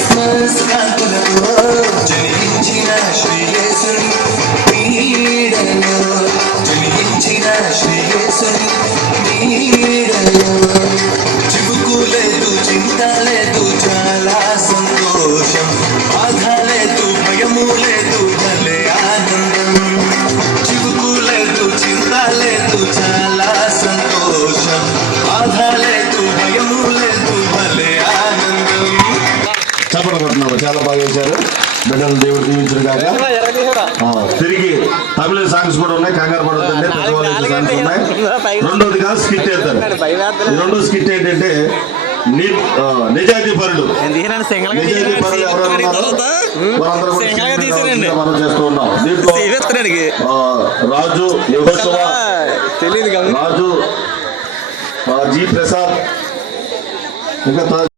Christmas కాంతులతో జనించిన శ్రీయేసుని నీడలో, జనించిన శ్రీయేసుని నీడలో. చివుకు లేదు, చింత లేదు, చాలా సంతోషం. బాధ లేదు, భయము లేదు, భలే ఆనందం. చివుకు లేదు, చింత లేదు, చాలా సంతోషం. బాధ లేదు, భయము లేదు, భలే ఆనందం. చెప్పబడుతున్నారు, చాలా బాగా చేశారు. బిడ్డలు దేవుడు దీవించిన కాక. తిరిగి తమిళ సాంగ్స్ కూడా ఉన్నాయి, కంగారు పడుతుంది. పెద్దవాళ్ళ సాంగ్స్ ఉన్నాయి. రెండోదిగా స్కిట్ వేస్తారు. రెండో స్కిట్ ఏంటంటే నిజాయితీ పరుడు. నిజాయితీ పరుడు ఎవరైనా మనం చేస్తూ ఉన్నాం. దీంట్లో రాజు, రాజు, జి ప్రసాద్, ఇంకా